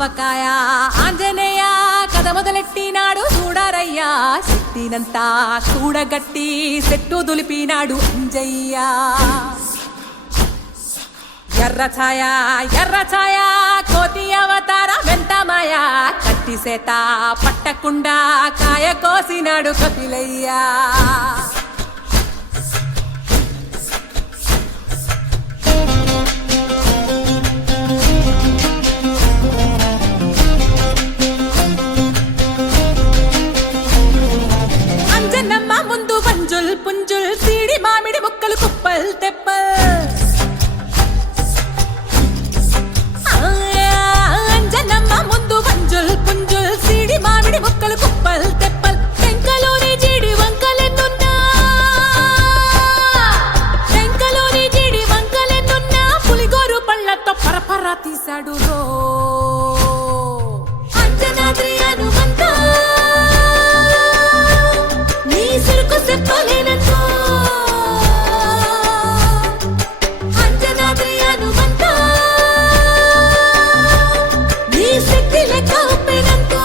ఆవకాయ ఆంజనేయ కథ మొదలెట్టినాడు చూడారయ్యా చెట్టినంతా చూడగట్టి చెట్టు దులిపినాడు అంజయ్య ఎర్ర ఛాయ కోతి అవతార వెంటమాయ కట్టి సేత పట్టకుండా కాయ కోసినాడు కపిలయ్యా అంజనమ్మ ముందు వంజుల్ పుంజుల్ సీడి మామిడి ముక్కలు కుప్పల్ తెప్పల్ అంజనమ్మ ముందు వంజుల్ పుంజుల్ సీడి మామిడి ముక్కలు కుప్పల్ తెప్పల్ టెంకలోని జీడి వంకలెన్నున్నా పులిగోరు పళ్ళతో పరపర తీశాడు రో అంజనాద్రి హనుమంత నీ సిరుకు చెప్పలేనంతో అంజనాద్రి హనుమంత నీ శక్తి లెక్క ఒప్పినంతో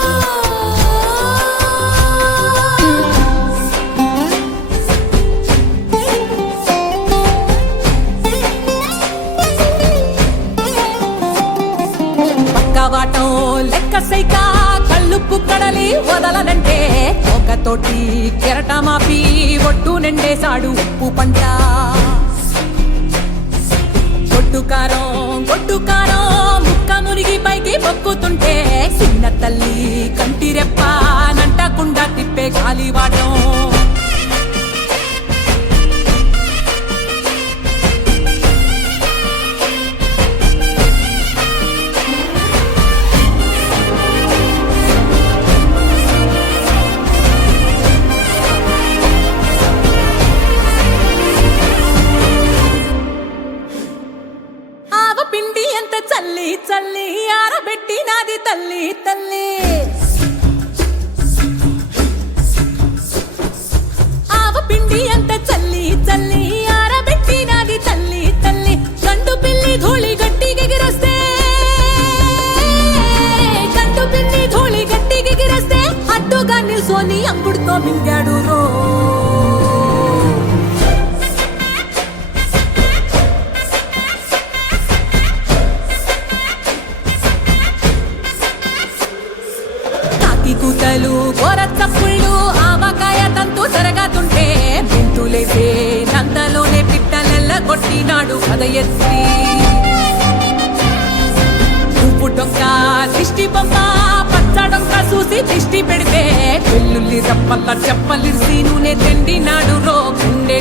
పక్కవాటం లెక్క సైక కళ్ళుప్పు కడలి వదలనంటే ఒకతోటి కెరటమాపి ఒట్టు నిండేశాడు ఉప్పు పంట గొడ్డుకారం ముక్క మురిగి పైకి మొక్కుతుంటే చిన్న తల్లి కంటి రెప్ప నంటకుండా తిప్పే గాలివాటం పిండి ఎంత చల్లి చల్లి ఆరబెట్టి నాది తల్లి తల్లి ఆవ పిండి ఎంత చల్లి చల్లి ఆరబెట్టి నాది తల్లి తల్లి గండు పిల్లి ధూళి గట్టిగెగిరస్తే అడ్డుగా నిల్సోని అంగుడుతో మింగాడు రో కూతలు గోరచ్చప్పుళ్ళు ఆవకాయ తంతు జరగతుంటే మెంతులేసే నందలోనే పిట్టలెల్ల కొట్టినాడు కథ ఎత్తి ఉప్పు డొక్క దిష్టి బొమ్మ పచ్చడొక్క చూసి దిష్టి పెడితే వెల్లుల్లి రప్పల్ల చెప్పలిసి నూనె తెండినాడు రో గుండె